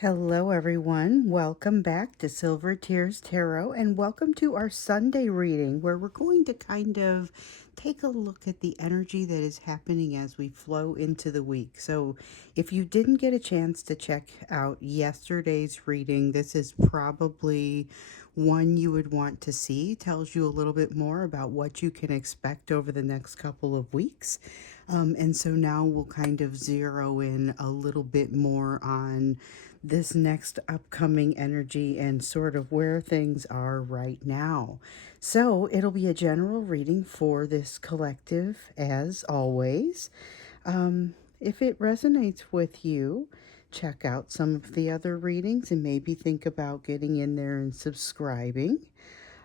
Hello, everyone. Welcome back to Silver Tears Tarot, and welcome to our Sunday reading where we're going to kind of take a look at the energy that is happening as we flow into the week. So, if you didn't get a chance to check out yesterday's reading, this is probably one you would want to see. Tells you a little bit more about what you can expect over the next couple of weeks. And so now we'll kind of zero in a little bit more on this next upcoming energy and sort of where things are right now. So it'll be a general reading for this collective as always. If it resonates with you, check out some of the other readings and maybe think about getting in there and subscribing.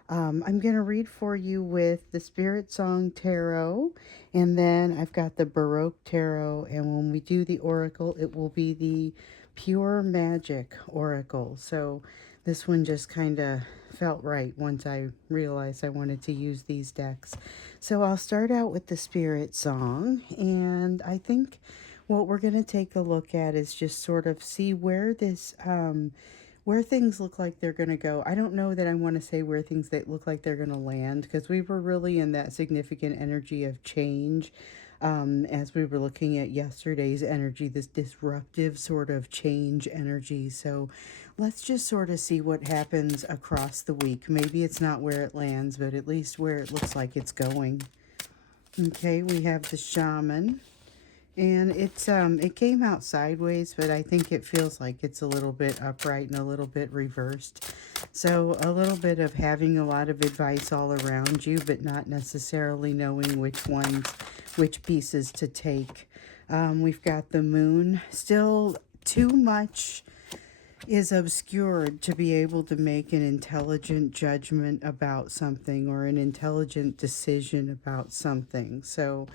I'm going to read for you with the Spirit Song Tarot, and then I've got the Baroque Tarot, and when we do the Oracle, it will be the Pure Magic Oracle. So this one just kind of felt right once I realized I wanted to use these decks. So I'll start out with the Spirit Song, and I think what we're going to take a look at is just sort of see where this where things look like they're going to go. I don't know that I want to say where things that look like they're going to land, because we were really in that significant energy of change as we were looking at yesterday's energy, this disruptive sort of change energy. So let's just sort of see what happens across the week. Maybe it's not where it lands, but at least where it looks like it's going. Okay, we have the Shaman. And it came out sideways, but I think it feels like it's a little bit upright and a little bit reversed. So a little bit of having a lot of advice all around you, but not necessarily knowing which pieces to take. We've got the Moon. Still too much is obscured to be able to make an intelligent judgment about something or an intelligent decision about something. So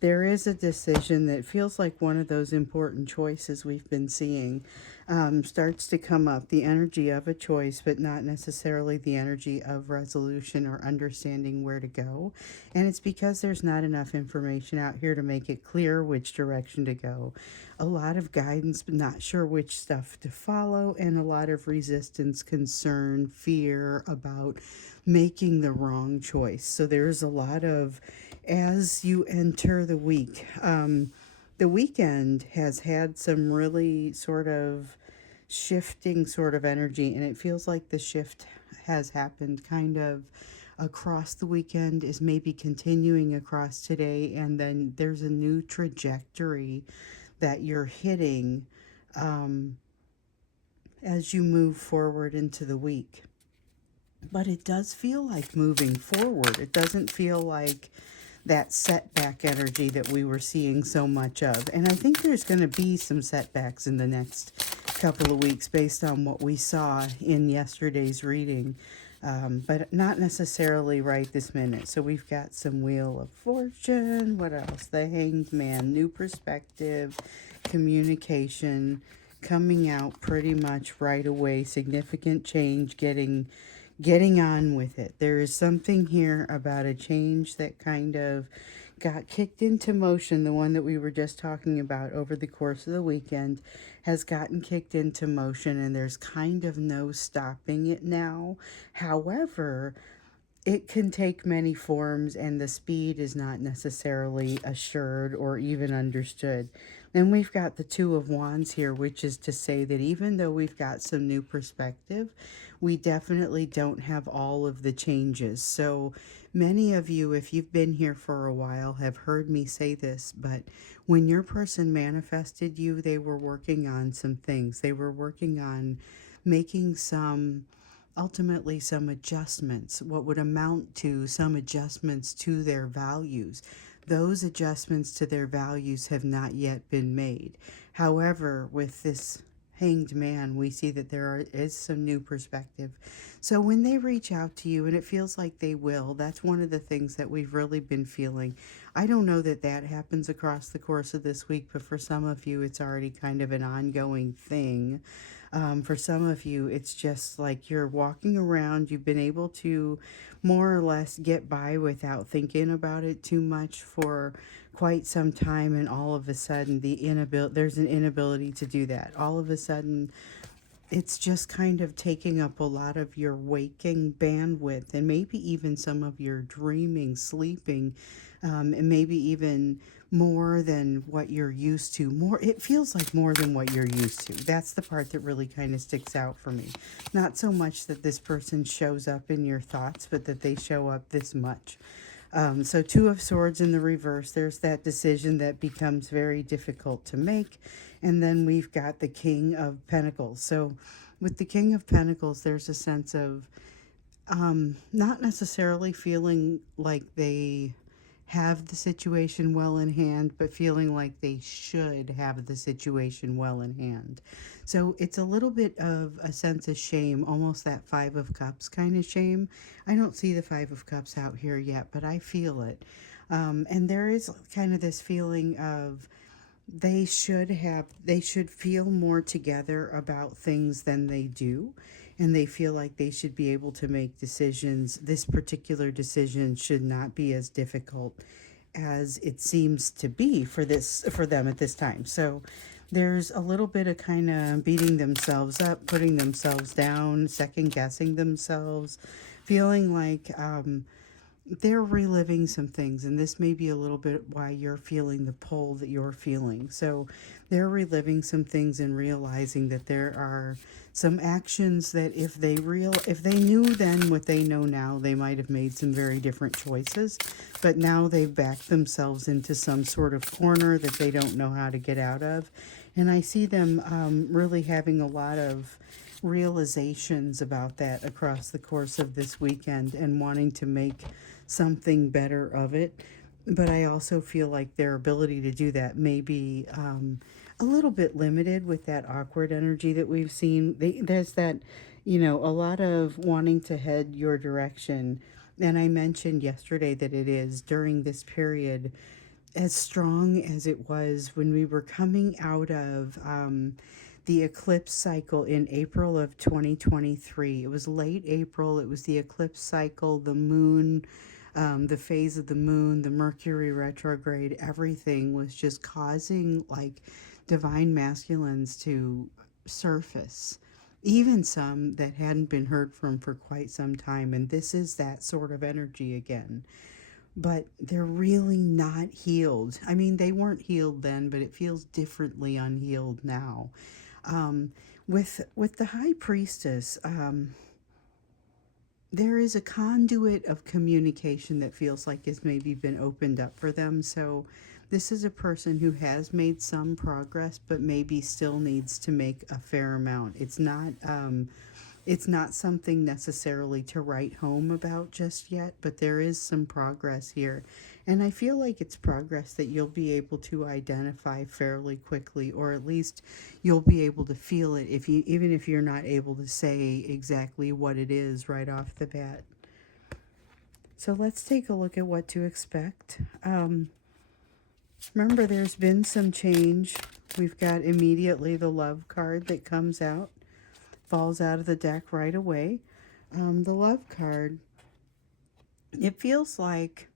there is a decision that feels like one of those important choices we've been seeing starts to come up. The energy of a choice, but not necessarily the energy of resolution or understanding where to go. And it's because there's not enough information out here to make it clear which direction to go. A lot of guidance, but not sure which stuff to follow, and a lot of resistance, concern, fear about making the wrong choice. So there's a lot of, as you enter the week, the weekend has had some really sort of shifting sort of energy, and it feels like the shift has happened kind of across the weekend, is maybe continuing across today, and then there's a new trajectory that you're hitting as you move forward into the week. But it does feel like moving forward. It doesn't feel like that setback energy that we were seeing so much of. And I think there's going to be some setbacks in the next couple of weeks based on what we saw in yesterday's reading. But not necessarily right this minute. So we've got some Wheel of Fortune. What else? The Hanged Man. New perspective, communication, coming out pretty much right away. Significant change, getting on with it. There is something here about a change that kind of got kicked into motion. The one that we were just talking about over the course of the weekend has gotten kicked into motion, and there's kind of no stopping it now. However, it can take many forms, and the speed is not necessarily assured or even understood. Then we've got the Two of Wands here, which is to say that even though we've got some new perspective, we definitely don't have all of the changes. So many of you, if you've been here for a while, have heard me say this, but when your person manifested you, they were working on some things. They were working on making ultimately some adjustments, what would amount to some adjustments to their values. Those adjustments to their values have not yet been made. However, with this Hanged Man, we see that is some new perspective. So when they reach out to you, and it feels like they will, that's one of the things that we've really been feeling. I don't know that that happens across the course of this week, but for some of you, it's already kind of an ongoing thing. For some of you, it's just like you're walking around, you've been able to more or less get by without thinking about it too much for quite some time, and all of a sudden there's an inability to do that. All of a sudden it's just kind of taking up a lot of your waking bandwidth and maybe even some of your dreaming, sleeping, and maybe even more than what you're used to. More, it feels like more than what you're used to. That's the part that really kind of sticks out for me. Not so much that this person shows up in your thoughts, but that they show up this much. So, Two of Swords in the reverse, there's that decision that becomes very difficult to make. And then we've got the King of Pentacles. So, with the King of Pentacles, there's a sense of not necessarily feeling like they have the situation well in hand, but feeling like they should have the situation well in hand. So it's a little bit of a sense of shame, almost that Five of Cups kind of shame. I don't see the Five of Cups out here yet, but I feel it. And there is kind of this feeling of they should feel more together about things than they do, and they feel like they should be able to make decisions. This particular decision should not be as difficult as it seems to be for them at this time. So there's a little bit of kind of beating themselves up, putting themselves down, second guessing themselves, feeling like they're reliving some things, and this may be a little bit why you're feeling the pull that you're feeling. So they're reliving some things and realizing that there are some actions that if they knew then what they know now, they might have made some very different choices, but now they've backed themselves into some sort of corner that they don't know how to get out of. And I see them really having a lot of realizations about that across the course of this weekend and wanting to make something better of it. But I also feel like their ability to do that may be a little bit limited with that awkward energy that we've seen. There's that, a lot of wanting to head your direction. And I mentioned yesterday that it is during this period as strong as it was when we were coming out of the eclipse cycle in April of 2023. It was late April. It was the eclipse cycle, the moon, the phase of the moon, the Mercury retrograde. Everything was just causing like divine masculines to surface, even some that hadn't been heard from for quite some time. And this is that sort of energy again, but they're really not healed. I mean, they weren't healed then, but it feels differently unhealed now. With the High Priestess, there is a conduit of communication that feels like it's maybe been opened up for them. So this is a person who has made some progress, but maybe still needs to make a fair amount. It's not something necessarily to write home about just yet, but there is some progress here. And I feel like it's progress that you'll be able to identify fairly quickly, or at least you'll be able to feel it even if you're not able to say exactly what it is right off the bat. So let's take a look at what to expect. Remember, there's been some change. We've got immediately the Love card that comes out. Falls out of the deck right away. The Love card, it feels like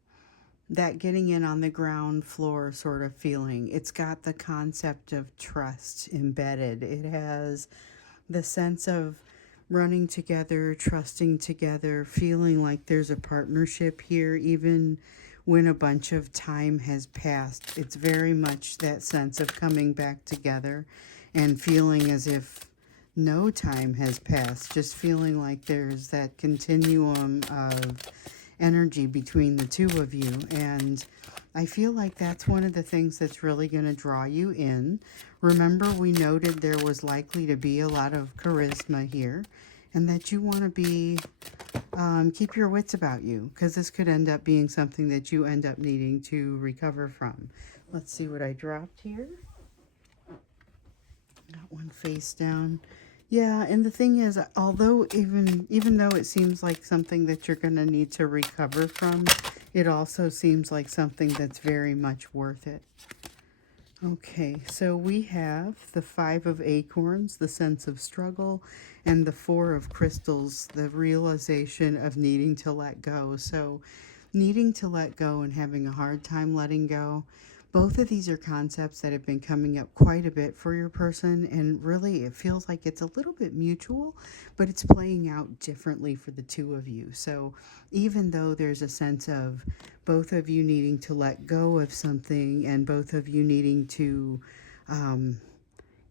that getting in on the ground floor sort of feeling. It's got the concept of trust embedded. It has the sense of running together, trusting together, feeling like there's a partnership here, even when a bunch of time has passed. It's very much that sense of coming back together and feeling as if no time has passed, just feeling like there's that continuum of energy between the two of you. And I feel like that's one of the things that's really going to draw you in. Remember, we noted there was likely to be a lot of charisma here, and that you want to be keep your wits about you, because this could end up being something that you end up needing to recover from. Let's see what I dropped here. Got one face down. Yeah, and the thing is, although even though it seems like something that you're going to need to recover from, it also seems like something that's very much worth it. Okay, so we have the Five of Acorns, the sense of struggle, and the Four of Crystals, the realization of needing to let go. So needing to let go and having a hard time letting go, Both of these are concepts that have been coming up quite a bit for your person, and really it feels like it's a little bit mutual, but it's playing out differently for the two of you. So even though there's a sense of both of you needing to let go of something and both of you needing to um,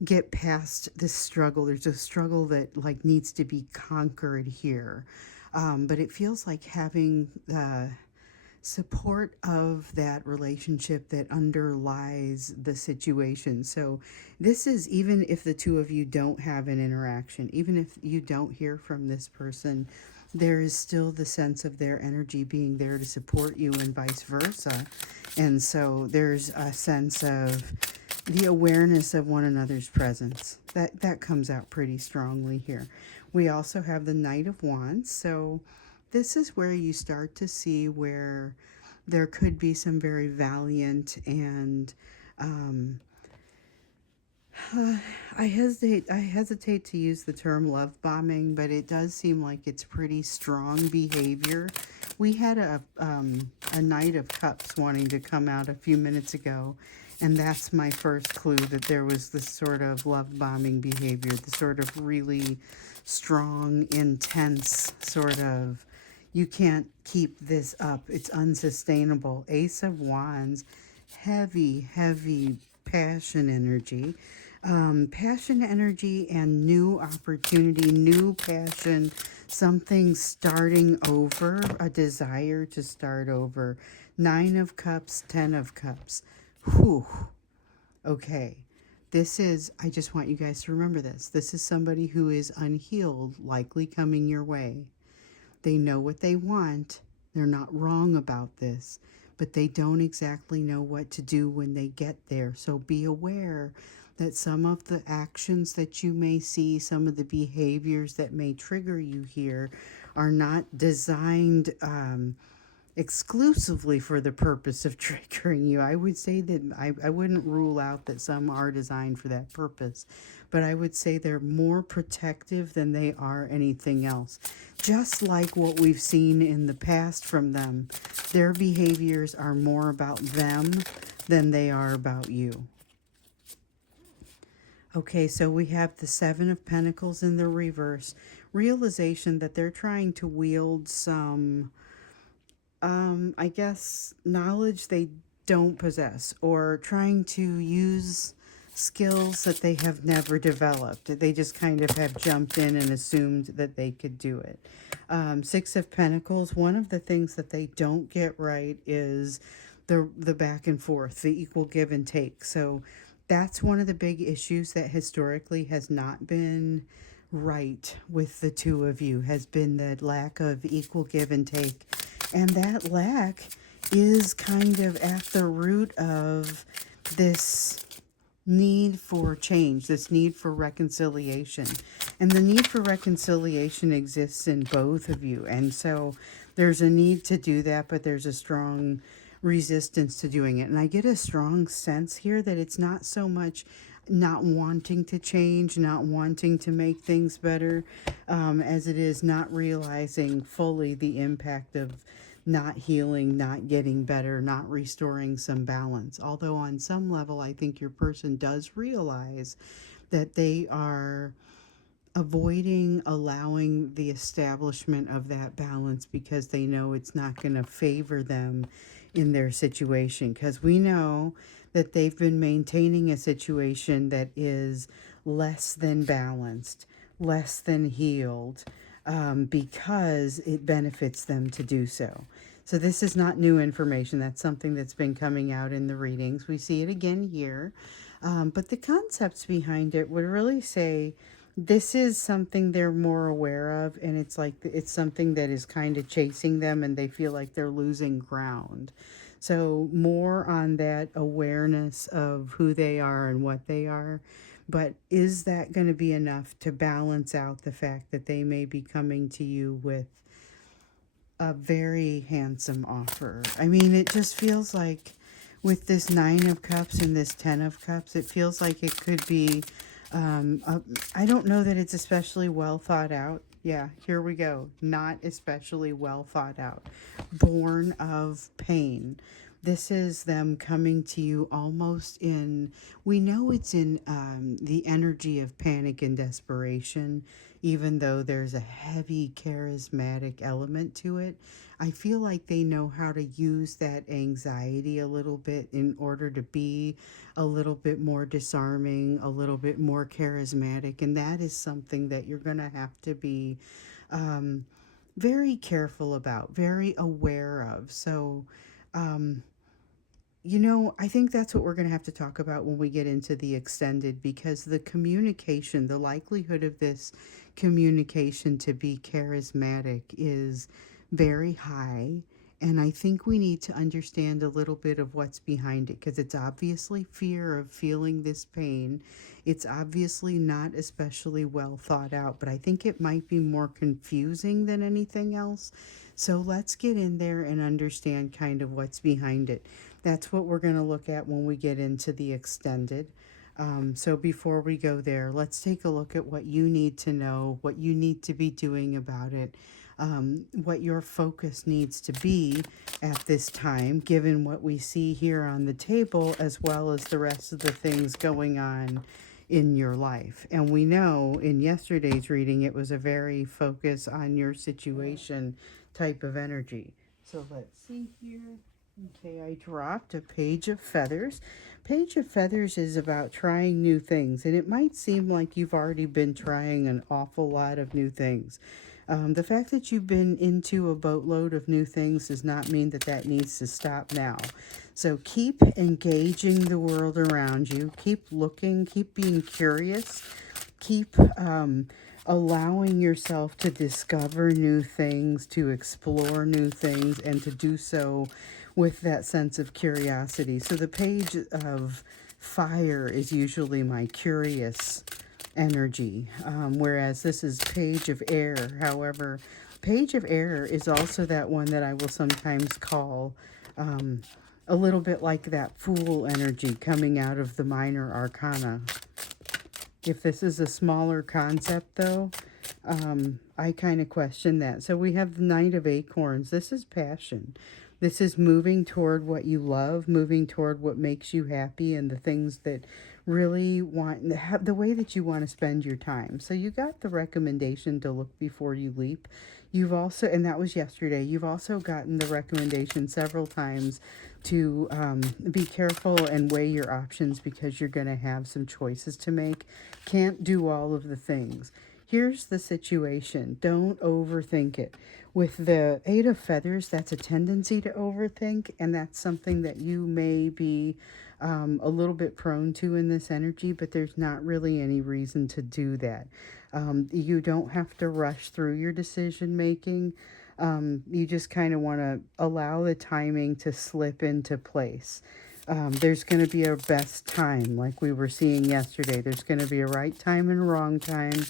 get past this struggle, there's a struggle that like needs to be conquered here. But it feels like having support of that relationship that underlies the situation. So, this is even if the two of you don't have an interaction, even if you don't hear from this person, there is still the sense of their energy being there to support you and vice versa. And so, there's a sense of the awareness of one another's presence. That comes out pretty strongly here. We also have the Knight of Wands. So, this is where you start to see where there could be some very valiant and um, I hesitate to use the term love bombing, but it does seem like it's pretty strong behavior. We had a Knight of Cups wanting to come out a few minutes ago, and that's my first clue that there was this sort of love bombing behavior, the sort of really strong, intense sort of, you can't keep this up, it's unsustainable. Ace of Wands, heavy, heavy passion energy. Passion energy and new opportunity, new passion, something starting over, a desire to start over. Nine of Cups, Ten of Cups. Whew. Okay. This is, I just want you guys to remember this. This is somebody who is unhealed, likely coming your way. They know what they want. They're not wrong about this, but they don't exactly know what to do when they get there. So be aware that some of the actions that you may see, some of the behaviors that may trigger you here, are not designed exclusively for the purpose of triggering you. I would say that I wouldn't rule out that some are designed for that purpose, but I would say they're more protective than they are anything else. Just like what we've seen in the past from them, their behaviors are more about them than they are about you. Okay, so we have the Seven of Pentacles in the reverse. Realization that they're trying to wield some I guess, knowledge they don't possess, or trying to use skills that they have never developed. They just kind of have jumped in and assumed that they could do it. Six of Pentacles, one of the things that they don't get right is the back and forth, the equal give and take. So that's one of the big issues that historically has not been right with the two of you, has been the lack of equal give and take. And that lack is kind of at the root of this need for change, this need for reconciliation. And the need for reconciliation exists in both of you. And so there's a need to do that, but there's a strong resistance to doing it. And I get a strong sense here that it's not so much not wanting to change, not wanting to make things better, as it is not realizing fully the impact of not healing, not getting better, not restoring some balance. Although on some level, I think your person does realize that they are avoiding allowing the establishment of that balance because they know it's not going to favor them in their situation. Because we know that they've been maintaining a situation that is less than balanced, less than healed, because it benefits them to do so. So this is not new information. That's something that's been coming out in the readings. We see it again here. But the concepts behind it would really say this is something they're more aware of, and it's like it's something that is kind of chasing them, and they feel like they're losing ground. So more on that awareness of who they are and what they are. But is that going to be enough to balance out the fact that they may be coming to you with a very handsome offer? I mean, it just feels like with this Nine of Cups and this Ten of Cups, it feels like it could be, I don't know that it's especially well thought out. Yeah, here we go. Not especially well thought out. Born of pain. This is them coming to you almost in, we know it's in the energy of panic and desperation, even though there's a heavy charismatic element to it. I feel like they know how to use that anxiety a little bit in order to be a little bit more disarming, a little bit more charismatic. And that is something that you're going to have to be um, very careful about, very aware of. So, um, I think that's what we're going to have to talk about when we get into the extended, because the communication, the likelihood of this communication to be charismatic is very high. And I think we need to understand a little bit of what's behind it, because it's obviously fear of feeling this pain. It's obviously not especially well thought out, but I think it might be more confusing than anything else. So let's get in there and understand kind of what's behind it. That's what we're going to look at when we get into the extended. So before we go there, let's take a look at what you need to know, what you need to be doing about it, what your focus needs to be at this time, given what we see here on the table, as well as the rest of the things going on in your life. And we know in yesterday's reading, it was a very focus on your situation type of energy. So let's see here. Okay, I dropped a page of feathers. Page of feathers is about trying new things, and it might seem like you've already been trying an awful lot of new things. The fact that you've been into a boatload of new things does not mean that that needs to stop now. So keep engaging the world around you. Keep looking. Keep being curious. Keep allowing yourself to discover new things, to explore new things, and to do so with that sense of curiosity. So the page of fire is usually my curious energy, whereas this is page of air. However, page of air is also that one that I will sometimes call a little bit like that fool energy coming out of the minor arcana. If this is a smaller concept, though, I kind of question that. So we have the Knight of Acorns. This is passion. This is moving toward what you love, moving toward what makes you happy, and the things that really want, the way that you want to spend your time. So you got the recommendation to look before you leap. You've also, and that was yesterday, you've also gotten the recommendation several times to be careful and weigh your options, because you're going to have some choices to make. Can't do all of the things. Here's the situation. Don't overthink it. With the Eight of Feathers, that's a tendency to overthink, and that's something that you may be a little bit prone to in this energy, but there's not really any reason to do that. You don't have to rush through your decision making. You just kind of want to allow the timing to slip into place. There's going to be a best time, like we were seeing yesterday. There's going to be a right time and a wrong time.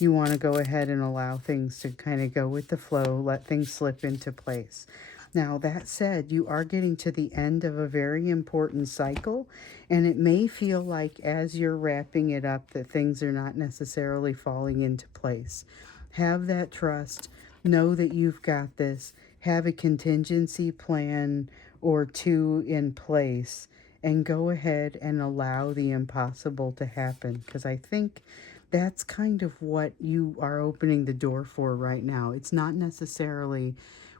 You want to go ahead and allow things to kind of go with the flow, let things slip into place. Now, that said, you are getting to the end of a very important cycle, and it may feel like as you're wrapping it up that things are not necessarily falling into place. Have that trust. Know that you've got this. Have a contingency plan or two in place, and go ahead and allow the impossible to happen, because I think that's kind of what you are opening the door for right now. It's not necessarily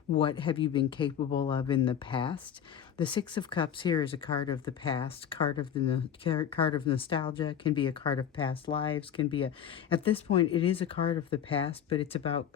what have you been capable of in the past. The Six of Cups here is a card of the past, card of nostalgia, can be a card of past lives, can be at this point, it is a card of the past, but it's about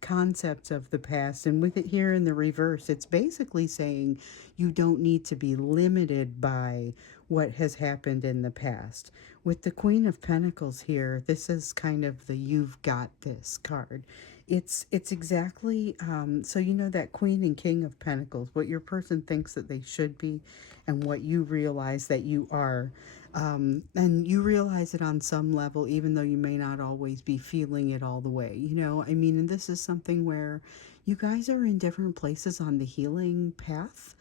concepts of the past. And with it here in the reverse, it's basically saying you don't need to be limited by what has happened in the past. With the Queen of Pentacles here, this is kind of the "you've got this" card. It's exactly so that Queen and King of Pentacles, what your person thinks that they should be, and what you realize that you are. And you realize it on some level, even though you may not always be feeling it all the way. And this is something where you guys are in different places on the healing path,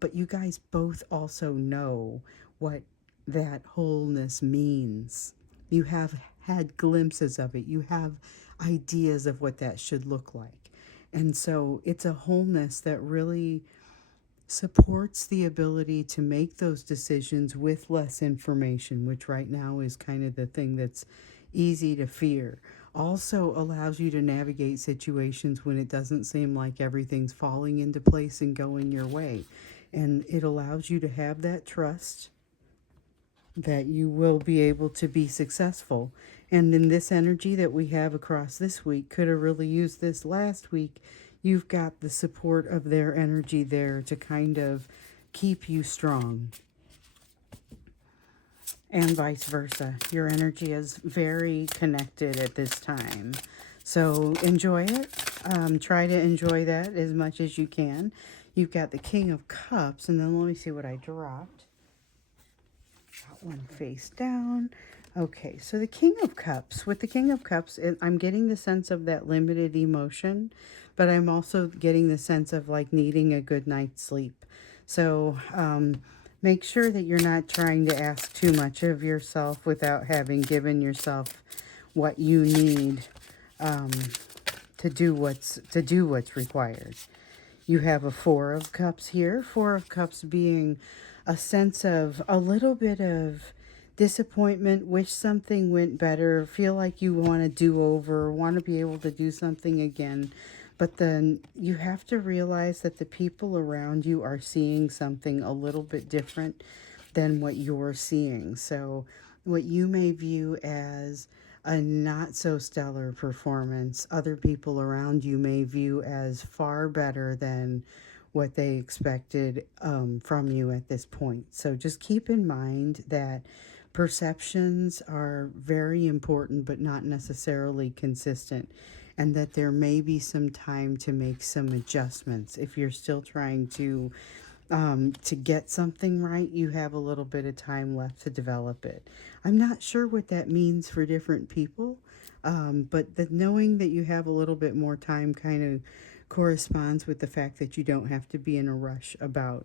but you guys both also know what that wholeness means. You have had glimpses of it. You have ideas of what that should look like. And so it's a wholeness that really supports the ability to make those decisions with less information, which right now is kind of the thing that's easy to fear. Also allows you to navigate situations when it doesn't seem like everything's falling into place and going your way. And it allows you to have that trust that you will be able to be successful. And in this energy that we have across this week, could have really used this last week. You've got the support of their energy there to kind of keep you strong, and vice versa. Your energy is very connected at this time. So enjoy it. Try to enjoy that as much as you can. You've got the King of Cups, and then let me see what I dropped. Got one face down. Okay, so the King of Cups. With the King of Cups, I'm getting the sense of that limited emotion, but I'm also getting the sense of like needing a good night's sleep. So make sure that you're not trying to ask too much of yourself without having given yourself what you need um, to do what's required. You have a Four of Cups here. Four of Cups being a sense of a little bit of disappointment, wish something went better, feel like you want to do over, want to be able to do something again. But then you have to realize that the people around you are seeing something a little bit different than what you're seeing. So, what you may view as a not so stellar performance, other people around you may view as far better than what they expected from you at this point. So, just keep in mind that perceptions are very important, but not necessarily consistent. And that there may be some time to make some adjustments if you're still trying to get something right, you have a little bit of time left to develop it. I'm not sure what that means for different people, but the knowing that you have a little bit more time kind of corresponds with the fact that you don't have to be in a rush about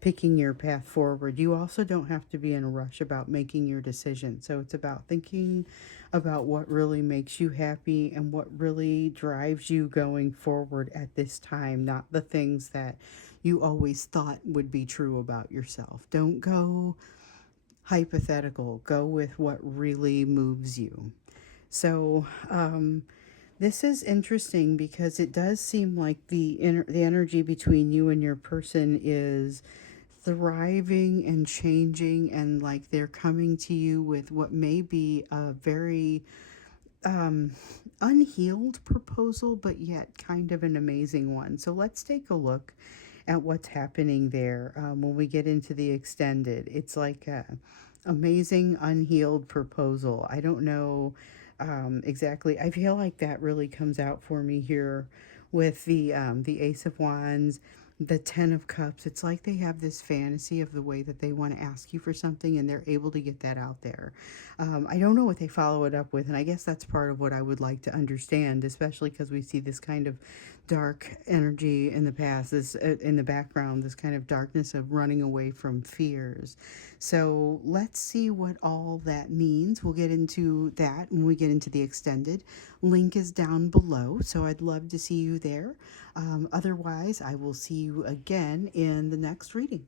picking your path forward. You also don't have to be in a rush about making your decision. So it's about thinking about what really makes you happy and what really drives you going forward at this time, not the things that you always thought would be true about yourself. Don't go hypothetical, go with what really moves you. So, this is interesting because it does seem like the energy between you and your person is thriving and changing, and like they're coming to you with what may be a very um, unhealed proposal, but yet kind of an amazing one. So let's take a look at what's happening there when we get into the extended. It's like a amazing unhealed proposal. I don't know exactly. I feel like that really comes out for me here with the Ace of Wands, the Ten of Cups. It's like they have this fantasy of the way that they want to ask you for something, and they're able to get that out there. I don't know what they follow it up with, and I guess that's part of what I would like to understand, especially because we see this kind of dark energy in the past, this in the background, this kind of darkness of running away from fears. So let's see what all that means. We'll get into that when we get into the extended. Link is down below, so I'd love to see you there. Otherwise, I will see you again in the next reading.